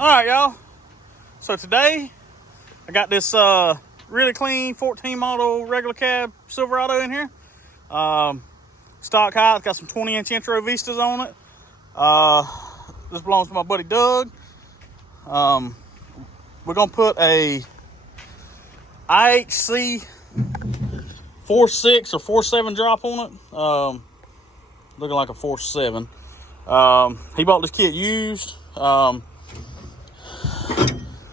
Alright, y'all. So today, I got this really clean 14 model regular cab Silverado in here. Stock height, got some 20-inch intro vistas on it. This belongs to my buddy Doug. We're gonna put a IHC 4.6 or 4.7 drop on it. Looking like a 4.7. He bought this kit used.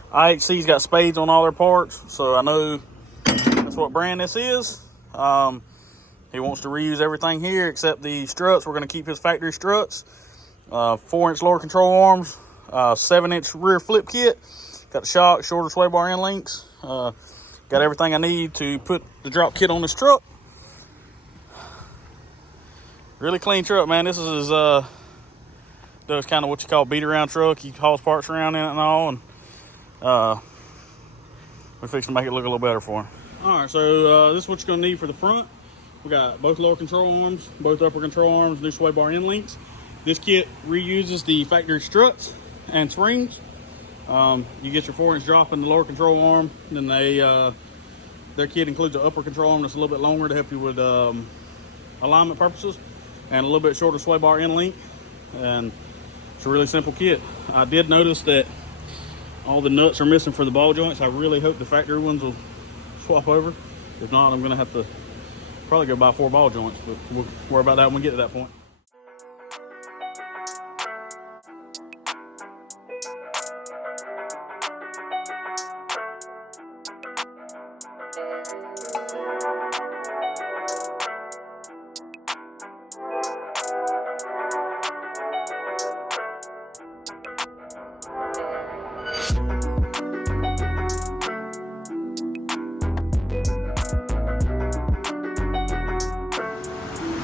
IHC's got spades on all their parts, so I know that's what brand this is. He wants to reuse everything here except the struts. We're going to keep his factory struts. 4-inch lower control arms, 7-inch rear flip kit. Got the shock, shorter sway bar end links. Got everything I need to put the drop kit on this truck. Really clean truck, man. This is does kind of what you call beat around truck. He hauls parts around in it and all, and we're fixing to make it look a little better for him. All right, so this is what you're gonna need for the front. We got both lower control arms, both upper control arms, new sway bar end links. This kit reuses the factory struts and springs. You get your 4-inch drop in the lower control arm, then their kit includes an upper control arm that's a little bit longer to help you with alignment purposes, and a little bit shorter sway bar end link. And it's a really simple kit. I did notice that all the nuts are missing for the ball joints. I really hope the factory ones will swap over. If not, I'm gonna have to probably go buy 4 ball joints, but we'll worry about that when we get to that point.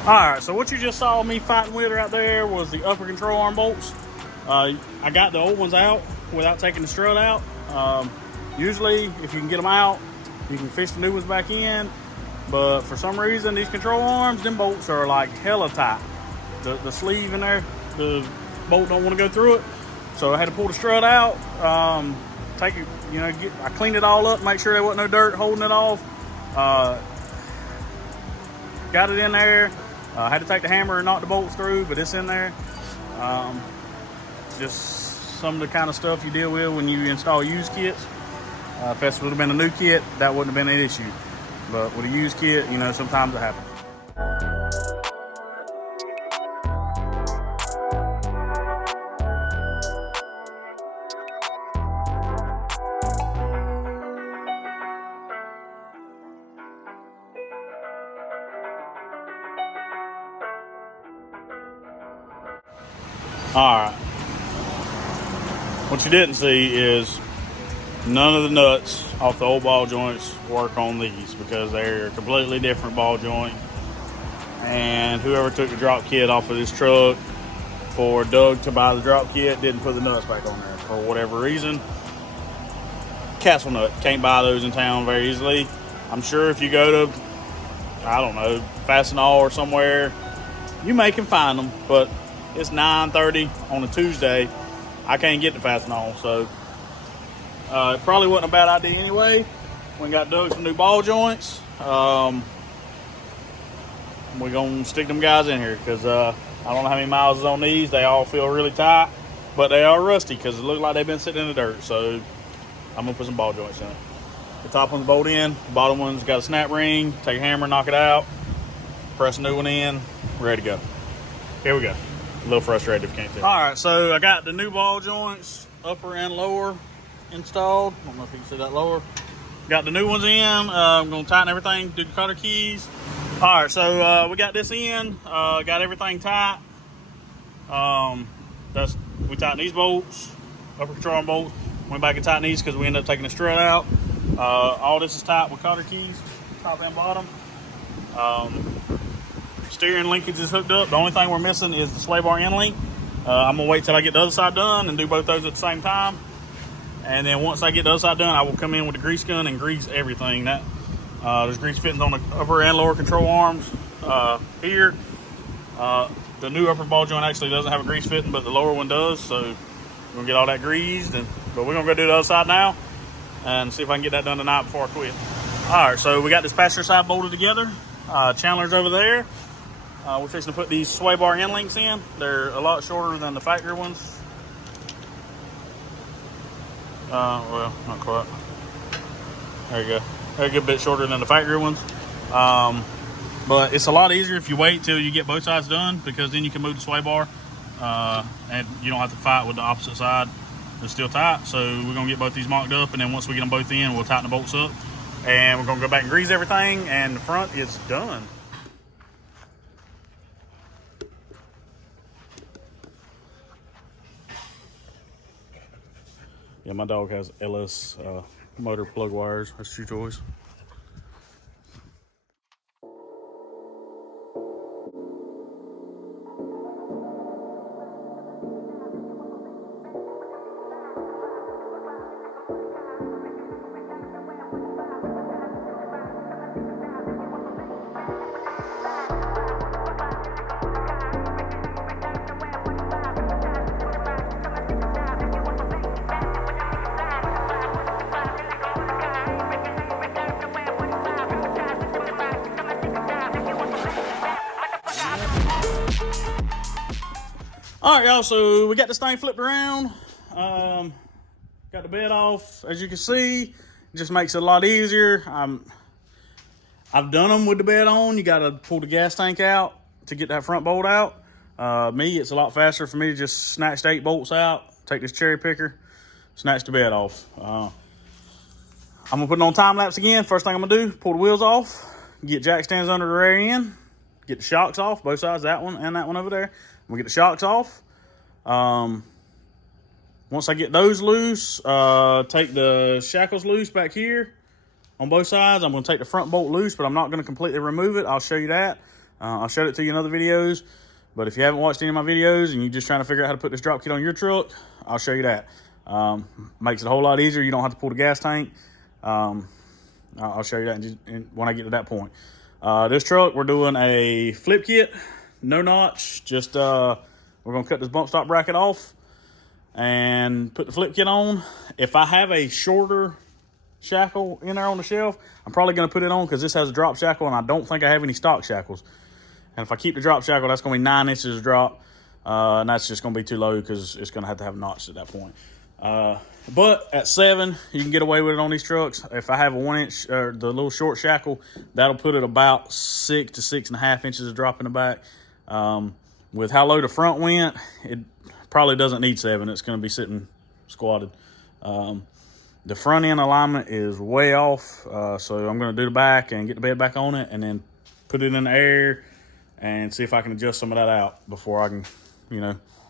Alright, so what you just saw me fighting with right there was the upper control arm bolts. I got the old ones out without taking the strut out. Usually, if you can get them out, you can fish the new ones back in. But for some reason, these control arms, them bolts are like hella tight. The sleeve in there, the bolt don't want to go through it. So I had to pull the strut out. Take it, I cleaned it all up, make sure there wasn't no dirt holding it off. Got it in there. I had to take the hammer and knock the bolts through, but it's in there. Just some of the kind of stuff you deal with when you install used kits. If this would have been a new kit, that wouldn't have been an issue. But with a used kit, sometimes it happens. All right, what you didn't see is none of the nuts off the old ball joints work on these because they're a completely different ball joint. And whoever took the drop kit off of this truck for Doug to buy the drop kit didn't put the nuts back on there for whatever reason. Castle nut, can't buy those in town very easily. I'm sure if you go to, I don't know, Fastenal or somewhere, you may can find them, but it's 9:30 on a Tuesday. I can't get to Fastenal, so it probably wasn't a bad idea anyway. We got Doug some new ball joints. We're gonna stick them guys in here because I don't know how many miles is on these. They all feel really tight, but they are rusty because it looks like they've been sitting in the dirt. So I'm gonna put some ball joints in it. The top one's bolt in, the bottom one's got a snap ring. Take a hammer, knock it out, press a new one in, ready to go. Here we go. A little frustrated if you can't tell. All right, so I got the new ball joints, upper and lower, installed. I don't know if you can see that lower. Got the new ones in. I'm gonna tighten everything, do the cutter keys. All right, so we got this in, got everything tight. We tightened these bolts, upper control arm bolts. Went back and tightened these because we ended up taking the strut out. All this is tight with cutter keys, top and bottom. Steering linkage is hooked up. The only thing we're missing is the sway bar end link. I'm gonna wait till I get the other side done and do both those at the same time. And then once I get the other side done, I will come in with the grease gun and grease everything. There's grease fittings on the upper and lower control arms here. The new upper ball joint actually doesn't have a grease fitting, but the lower one does. So We're gonna get all that greased, but we're gonna go do the other side now and see if I can get that done tonight before I quit. All right, so we got this passenger side bolted together. Chandler's over there. We're fixing to put these sway bar end links in. They're a lot shorter than the factory ones. Well, not quite. There you go. They're a good bit shorter than the factory ones. But it's a lot easier if you wait till you get both sides done, because then you can move the sway bar and you don't have to fight with the opposite side. It's still tight. So we're gonna get both these mocked up, and then once we get them both in, we'll tighten the bolts up. And we're gonna go back and grease everything, and the front is done. Yeah, my dog has LS motor plug wires. That's Chew Toys. All right, y'all, so we got this thing flipped around. Got the bed off. As you can see, it just makes it a lot easier. I've done them with the bed on. You got to pull the gas tank out to get that front bolt out. It's a lot faster for me to just snatch the 8 bolts out, take this cherry picker, snatch the bed off. I'm gonna put it on time lapse again. First thing I'm gonna do, pull the wheels off, get jack stands under the rear end, get the shocks off, both sides, that one and that one over there. We'll get the shocks off. Once I get those loose, take the shackles loose back here on both sides. I'm going to take the front bolt loose, but I'm not going to completely remove it. I'll show you that. I'll show it to you in other videos. But if you haven't watched any of my videos and you're just trying to figure out how to put this drop kit on your truck, I'll show you that. Makes it a whole lot easier. You don't have to pull the gas tank. I'll show you that when I get to that point. This truck, we're doing a flip kit. No notch, just we're gonna cut this bump stop bracket off and put the flip kit on. If I have a shorter shackle in there on the shelf, I'm probably gonna put it on because this has a drop shackle and I don't think I have any stock shackles. And if I keep the drop shackle, that's gonna be 9 inches of drop, and that's just gonna be too low because it's gonna have to have notches at that point. But at 7, you can get away with it on these trucks. If I have a 1 inch or the little short shackle, that'll put it about 6 to 6.5 inches of drop in the back. With how low the front went, it probably doesn't need 7. It's going to be sitting squatted. The front end alignment is way off, so I'm going to do the back and get the bed back on it and then put it in the air and see if I can adjust some of that out before I can,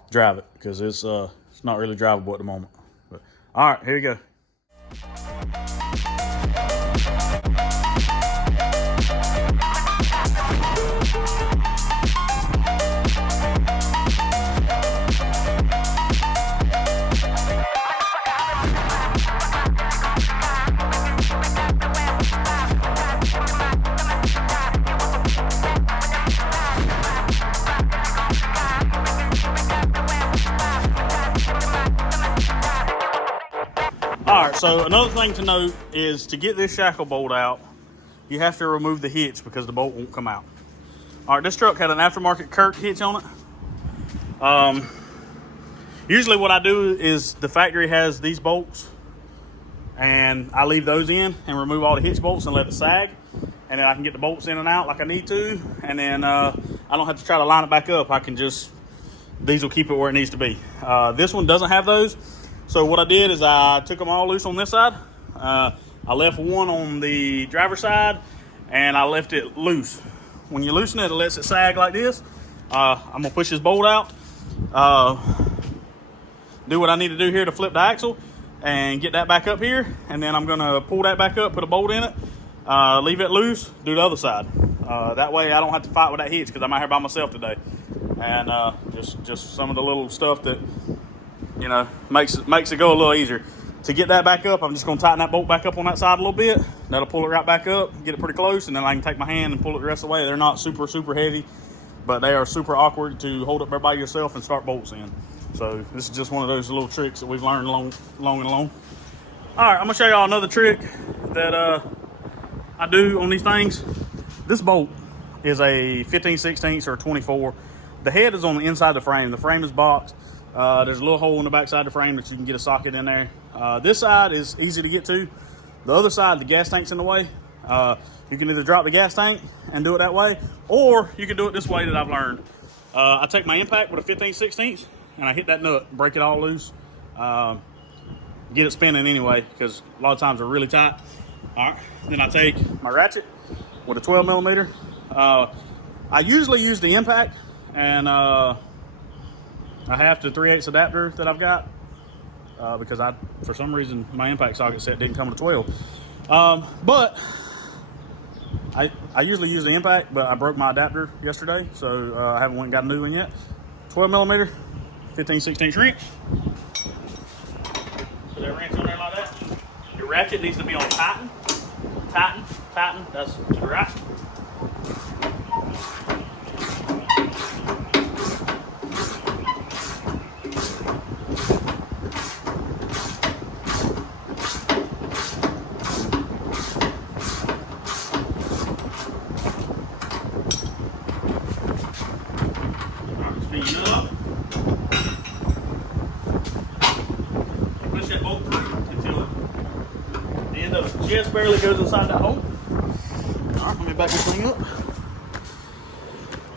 drive it, because it's not really drivable at the moment. But all right, here you go. All right, so another thing to note is to get this shackle bolt out, you have to remove the hitch because the bolt won't come out. All right, this truck had an aftermarket Kirk hitch on it. Usually what I do is the factory has these bolts and I leave those in and remove all the hitch bolts and let it sag. And then I can get the bolts in and out like I need to. And then I don't have to try to line it back up. These will keep it where it needs to be. This one doesn't have those. So what I did is I took them all loose on this side. I left one on the driver's side and I left it loose. When you loosen it, it lets it sag like this. I'm gonna push this bolt out. Do what I need to do here to flip the axle and get that back up here. And then I'm gonna pull that back up, put a bolt in it, leave it loose, do the other side. That way I don't have to fight with that hitch because I'm out here by myself today. And just some of the little stuff that makes it go a little easier. To get that back up, I'm just going to tighten that bolt back up on that side a little bit. That'll pull it right back up, get it pretty close, and then I can take my hand and pull it the rest of the way. They're not super, super heavy, but they are super awkward to hold up there by yourself and start bolts in. So this is just one of those little tricks that we've learned long and long. All right, I'm gonna show y'all another trick that I do on these things. This bolt is a 15/16 or a 24. The head is on the inside of the frame. The frame is boxed. There's a little hole in the back side of the frame that you can get a socket in there. This side is easy to get to. The other side, the gas tank's in the way. You can either drop the gas tank and do it that way, or you can do it this way that I've learned. I take my impact with a 15/16 and I hit that nut, break it all loose, get it spinning anyway, because a lot of times they're really tight. All right, then I take my ratchet with a 12 millimeter. I usually use the impact, and I have the 3/8 adapter that I've got because for some reason, my impact socket set didn't come with a 12. But I usually use the impact, but I broke my adapter yesterday, so I haven't went and got a new one yet. 12 millimeter, 15/16 wrench. Put that wrench on there like that. Your ratchet needs to be on tighten. Tighten, that's to the right. Speed it up. Push that bolt through until the end of it just barely goes inside that hole. All right, let me back this thing up.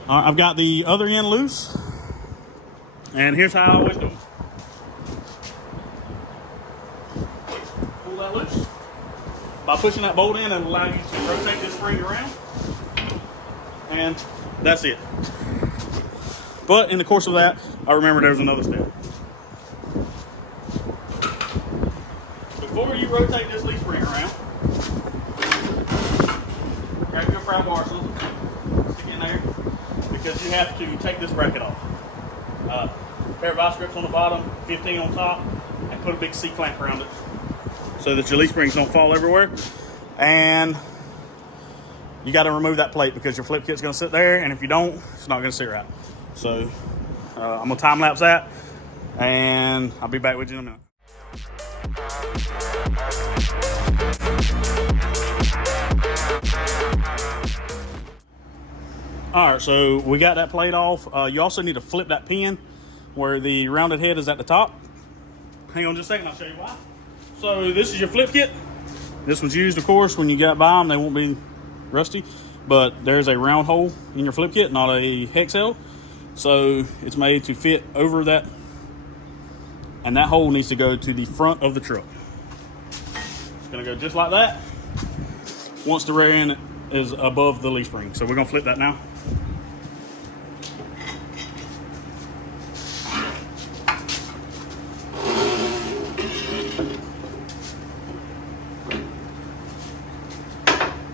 All right, I've got the other end loose, and here's how I always do it. Pull that loose. By pushing that bolt in, it'll allow you to rotate this spring around, and that's it. But in the course of that, I remember there's another step. Before you rotate this leaf spring around, grab your pry bar, stick in there, because you have to take this bracket off. Pair of vice grips on the bottom, 15 on top, and put a big C-clamp around it so that your leaf springs don't fall everywhere. And you got to remove that plate because your flip kit's going to sit there, and if you don't, it's not going to sit right. So I'm going to time lapse that, and I'll be back with you in a minute. All right, so we got that plate off. You also need to flip that pin where the rounded head is at the top. Hang on just a second, I'll show you why. So this is your flip kit. This was used, of course, when you got by them, they won't be rusty, but there's a round hole in your flip kit, not a hexel. So it's made to fit over that, and that hole needs to go to the front of the truck. It's gonna go just like that once the rear end is above the leaf spring. So we're gonna flip that now.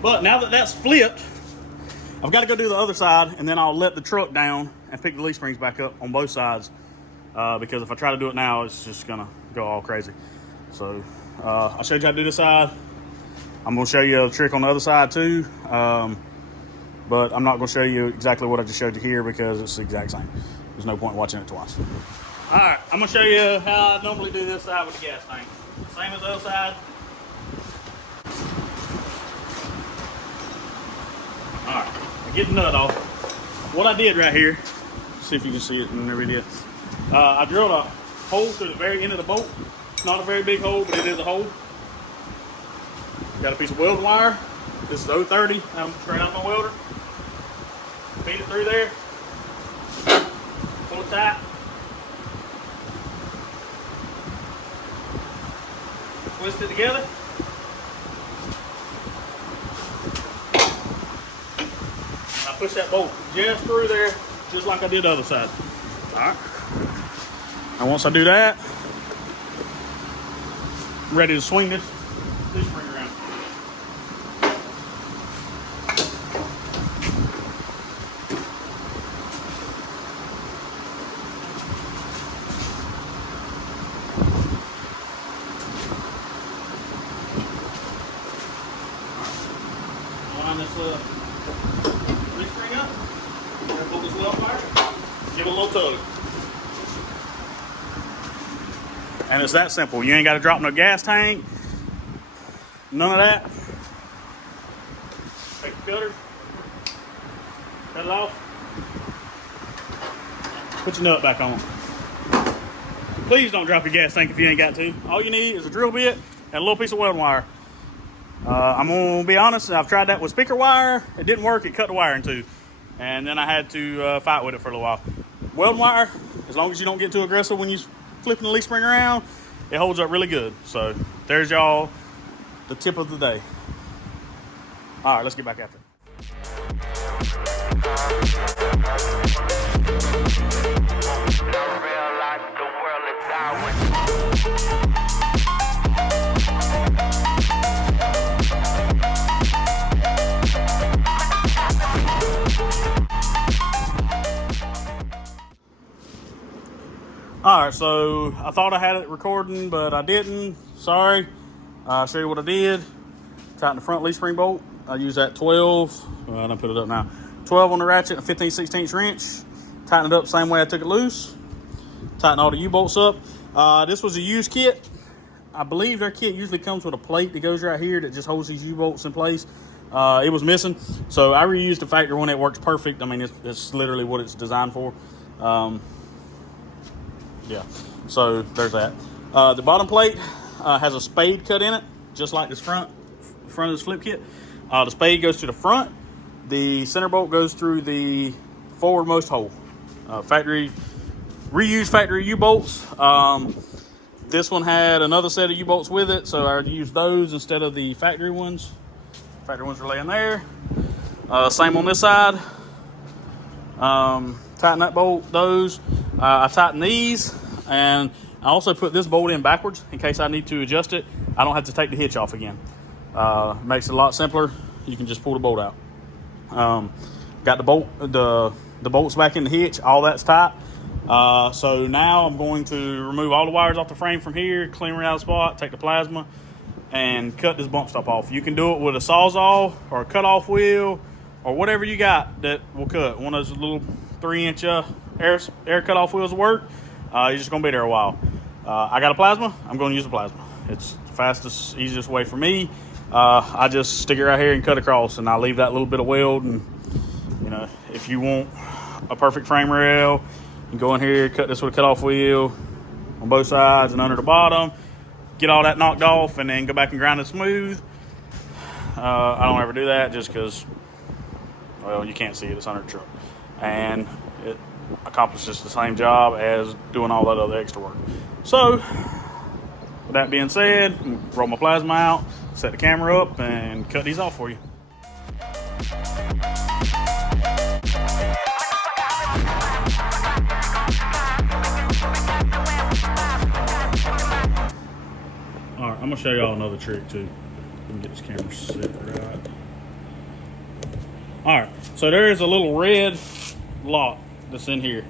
But now that that's flipped, I've got to go do the other side, and then I'll let the truck down and pick the leaf springs back up on both sides, because if I try to do it now, it's just gonna go all crazy. So I showed you how to do this side. I'm gonna show you a trick on the other side too, but I'm not gonna show you exactly what I just showed you here because it's the exact same. There's no point watching it twice. All right, I'm gonna show you how I normally do this side with the gas tank. Same as the other side. All right, I get the nut off. What I did right here, see if you can see it in the video. I drilled a hole to the very end of the bolt. It's not a very big hole, but it is a hole. Got a piece of welding wire. This is 030. I'm straight out my welder. Feed it through there. Pull it tight. Twist it together. I push that bolt just through there, just like I did the other side. All right. And once I do that, I'm ready to swing this spring around. Line this leaf spring up. Pull this well fire. Give it a little tug. And it's that simple. You ain't got to drop no gas tank. None of that. Take the cutter. Cut it off. Put your nut back on. Please don't drop your gas tank if you ain't got to. All you need is a drill bit and a little piece of welding wire. I'm going to be honest, I've tried that with speaker wire. It didn't work. It cut the wire in two. And then I had to fight with it for a little while. Welding wire, as long as you don't get too aggressive when you're flipping the leaf spring around, it holds up really good. So there's y'all the tip of the day. All right, let's get back at it. All right, so I thought I had it recording, but I didn't. Sorry. I'll show you what I did. Tighten the front leaf spring bolt. I use that 12. Well, I done put it up now. 12 on the ratchet, a 15/16 wrench. Tighten it up the same way I took it loose. Tighten all the U-bolts up. This was a used kit. I believe their kit usually comes with a plate that goes right here that just holds these U-bolts in place. It was missing, so I reused the factory one. It works perfect. I mean, it's literally what it's designed for. Yeah, so there's that. The bottom plate has a spade cut in it, just like this front of this flip kit. The spade goes to the front. The center bolt goes through the forwardmost hole. Reused factory U-bolts. This one had another set of U-bolts with it, so I used those instead of the factory ones. Factory ones are laying there. Same on this side. Tighten that bolt, those. I tighten these, and I also put this bolt in backwards in case I need to adjust it. I don't have to take the hitch off again. Makes it a lot simpler. You can just pull the bolt out. Got the bolts back in the hitch. All that's tight. So now I'm going to remove all the wires off the frame from here, clean it out of the spot, take the plasma, and cut this bump stop off. You can do it with a Sawzall or a cut-off wheel or whatever you got that will cut. One of those little 3-inch air cut-off wheels will work. You're just going to be there a while. I got a plasma. I'm going to use the plasma. It's the fastest, easiest way for me. I just stick it right here and cut across, and I leave that little bit of weld. And you know, if you want a perfect frame rail, you go in here, cut this with a cut-off wheel on both sides and under the bottom, get all that knocked off, and then go back and grind it smooth. I don't ever do that just because, well, you can't see it. It's under the truck, and it accomplishes the same job as doing all that other extra work. So, with that being said, roll my plasma out, set the camera up, and cut these off for you. All right, I'm gonna show y'all another trick too. Let me get this camera set right. All right, so there is a little red lock that's in here.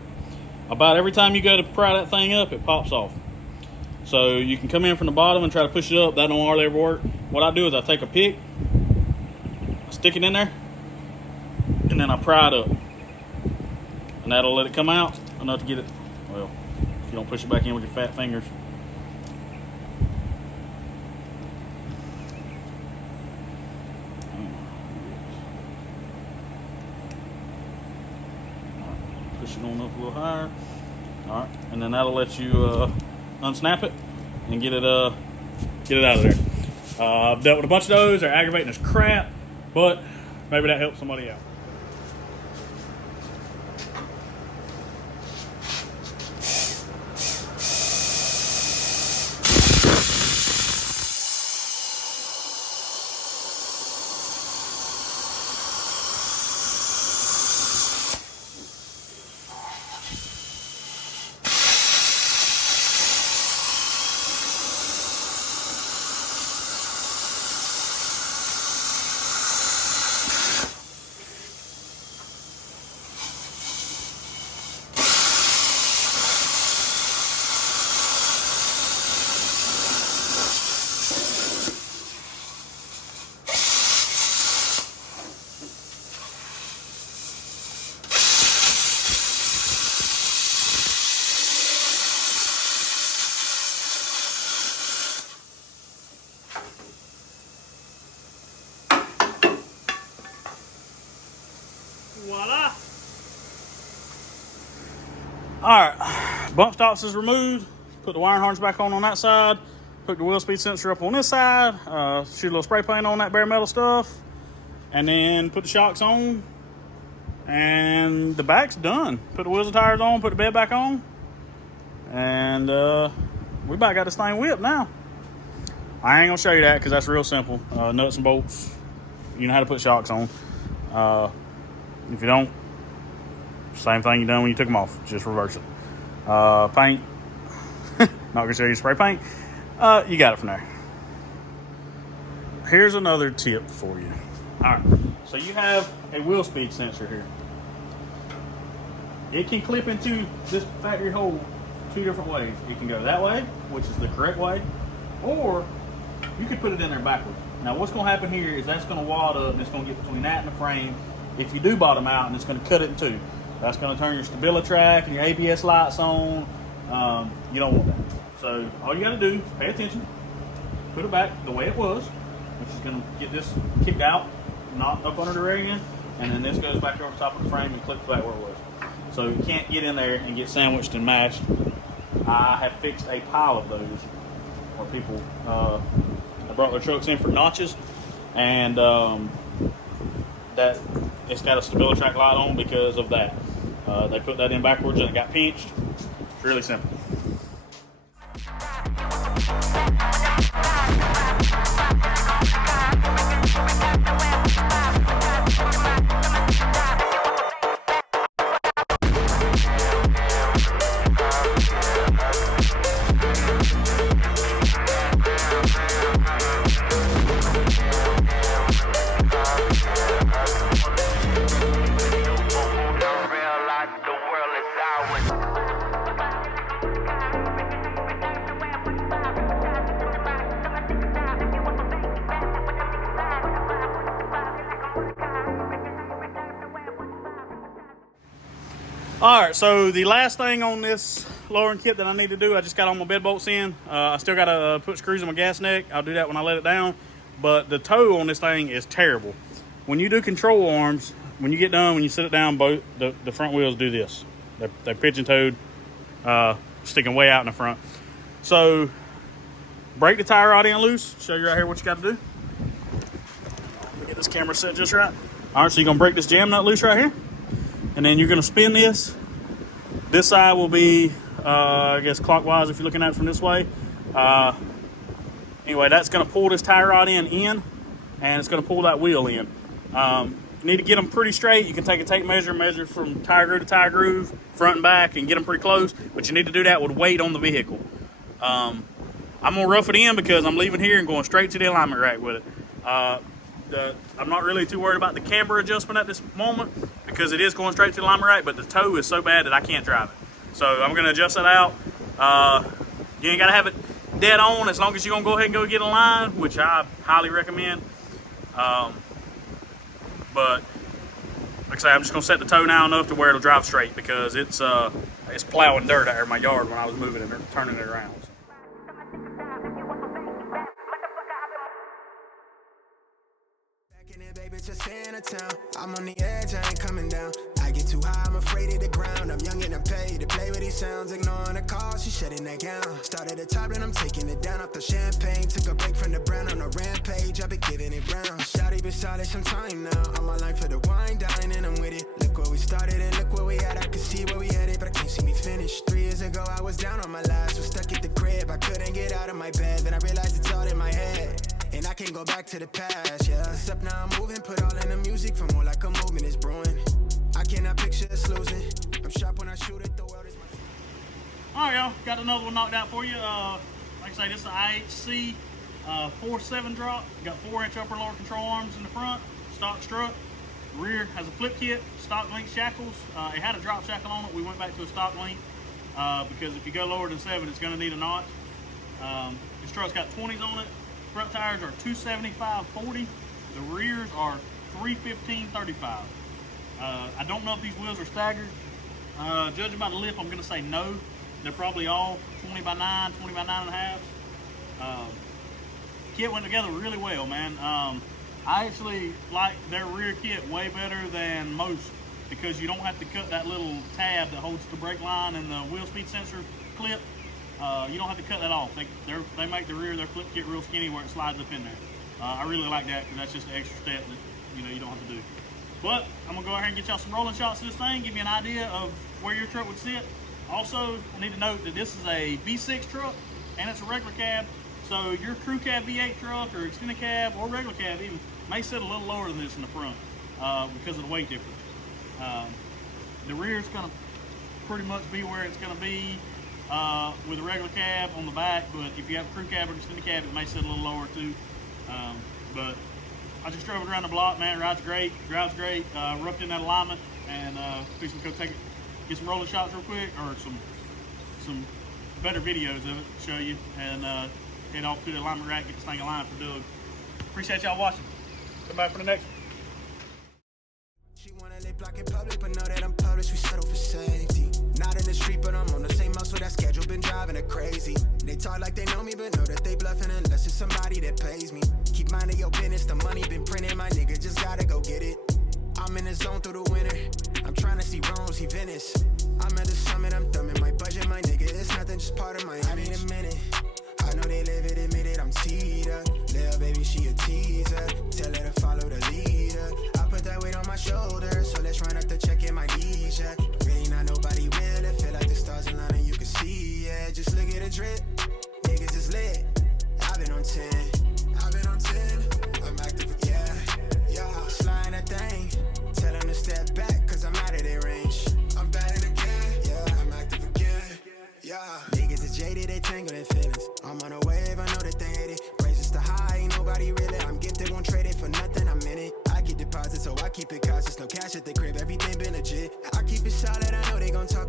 About every time you go to pry that thing up, it pops off. So you can come in from the bottom and try to push it up. That don't hardly ever work. What I do is I take a pick, stick it in there, and then I pry it up. And that'll let it come out enough to get it, well, if you don't push it back in with your fat fingers. Push it on up a little higher. All right, and then that'll let you unsnap it and get it out of there. I've dealt with a bunch of those. They're aggravating as crap, but maybe that helps somebody out. Voila. Alright, bump stops is removed. Put the wiring harness back on that side. Hook the wheel speed sensor up on this side. Shoot a little spray paint on that bare metal stuff. And then put the shocks on. And the back's done. Put the wheels and tires on, put the bed back on. And we about got this thing whipped now. I ain't gonna show you that because that's real simple. Nuts and bolts. You know how to put shocks on. If you don't, same thing you done when you took them off. Just reverse it. Paint. Not gonna show you spray paint. You got it from there. Here's another tip for you. All right. So you have a wheel speed sensor here. It can clip into this factory hole two different ways. It can go that way, which is the correct way, or you can put it in there backwards. Now what's going to happen here is that's going to wad up and it's going to get between that and the frame. If you do bottom out, and it's going to cut it in two. That's going to turn your StabiliTrak and your ABS lights on. You don't want that. So all you got to do is pay attention, put it back the way it was, which is going to get this kicked out, not up under the rear end, and then this goes back over top of the frame and clips back where it was. So you can't get in there and get sandwiched and mashed. I have fixed a pile of those where people brought their trucks in for notches, and that it's got a StabiliTrak light on because of that. They put that in backwards and it got pinched. It's really simple. Alright, so the last thing on this lowering kit that I need to do, I just got all my bed bolts in. I still got to put screws in my gas neck. I'll do that when I let it down. But the toe on this thing is terrible. When you do control arms, when you get done, when you set it down, both the front wheels do this. They're pigeon-toed, sticking way out in the front. So, break the tie rod in loose. Show you right here what you got to do. Let me get this camera set just right. Alright, so you're going to break this jam nut loose right here. And then you're going to spin this. This side will be, I guess, clockwise if you're looking at it from this way. Anyway, that's going to pull this tie rod in, and it's going to pull that wheel in. You need to get them pretty straight. You can take a tape measure from tire groove to tire groove, front and back, and get them pretty close. But you need to do that with weight on the vehicle. I'm going to rough it in because I'm leaving here and going straight to the alignment rack with it. I'm not really too worried about the camber adjustment at this moment because it is going straight to the alignment rack, but the toe is so bad that I can't drive it. So I'm going to adjust that out. You ain't got to have it dead on as long as you're going to go ahead and go get a line, which I highly recommend. But like I say, I'm just going to set the toe now enough to where it'll drive straight because it's plowing dirt out of my yard when I was moving it and turning it around. Baby, just stay in a town. I'm on the edge, I ain't coming down. I get too high, I'm afraid of the ground. I'm young and I'm paid to play with these sounds. Ignoring the call, she shutting that gown. Started at the top and I'm taking it down off the champagne. Took a break from the brown on a rampage. I've been giving it brown. Shawty been solid some time now. I'm my life for the wine, dine, and I'm with it. Look where we started and look where we at. I can see where we headed, but I can't see me finish. 3 years ago, I was down on my last. Was stuck at the crib, I couldn't get out of my bed. Then I realized it's all in my head. And I can't go back to the past, yeah. Except now I'm moving, put all in the music for more like a movement is brewing. I cannot picture us losing. I'm sharp when I shoot it, the world is my... Alright, y'all, got another one knocked out for you. Like I say, this is an IHC 4.7 drop. Got 4-inch upper and lower control arms in the front, stock strut. Rear has a flip kit, stock length shackles. It had a drop shackle on it. We went back to a stock length because if you go lower than 7, it's going to need a notch. This truck's got 20s on it. Front tires are 275/40. The rears are 315/35. I don't know if these wheels are staggered. Judging by the lip, I'm going to say no. They're probably all 20 by 9, 20 by 9.5. Kit went together really well, man. I actually like their rear kit way better than most because you don't have to cut that little tab that holds the brake line and the wheel speed sensor clip. You don't have to cut that off. They make the rear of their flip kit real skinny where it slides up in there. I really like that because that's just an extra step that you don't have to do. But I'm gonna go ahead and get y'all some rolling shots of this thing, give you an idea of where your truck would sit. Also, I need to note that this is a V6 truck and it's a regular cab. So your crew cab V8 truck or extended cab or regular cab even may sit a little lower than this in the front because of the weight difference. The rear is gonna pretty much be where it's gonna be with a regular cab on the back, but if you have a crew cab or extended cab, it may sit a little lower too. But I just drove it around the block, man. Rides great, drives great, roughed in that alignment, and fixing to go get some rolling shots real quick, or some better videos of it to show you, and head off to the alignment rack, get this thing aligned for Doug. Appreciate y'all watching. Come back for the next one. She wanna lay block in public, but know that I'm published, we settle for safety. Not in the street, but I'm on the same muscle, that schedule been driving her crazy. They talk like they know me, but know that they bluffing unless it's somebody that pays me. Keep minding your business, the money been printing, my nigga just gotta go get it. I'm in the zone through the winter, I'm trying to see Rome, see Venice. I'm at the summit, I'm thumbing my budget, my nigga, it's nothing, just part of my image. I need a minute, I know they live it, admit it, I'm teed up. Little baby, she a teaser, tell her to follow the leader. I put that weight on my shoulders, so let's run up the check in my leisure. Really not nobody real, it feel like the stars align and you can see, yeah. Just look at the drip, niggas is lit. I've been on 10, I'm active, yeah. Sliding that thing, tell them to step back, cause I'm out of their range. I'm batting again, yeah, I'm active again, yeah. Niggas is jaded, they tangled in feelings. I'm on a wave, I know that they hate it. Raises to high, ain't nobody really. I'm gifted, won't trade it for nothing, I'm in it. I keep deposits, so I keep it cautious. No cash at the crib, everything been legit. I keep it solid, I know they gon' talk.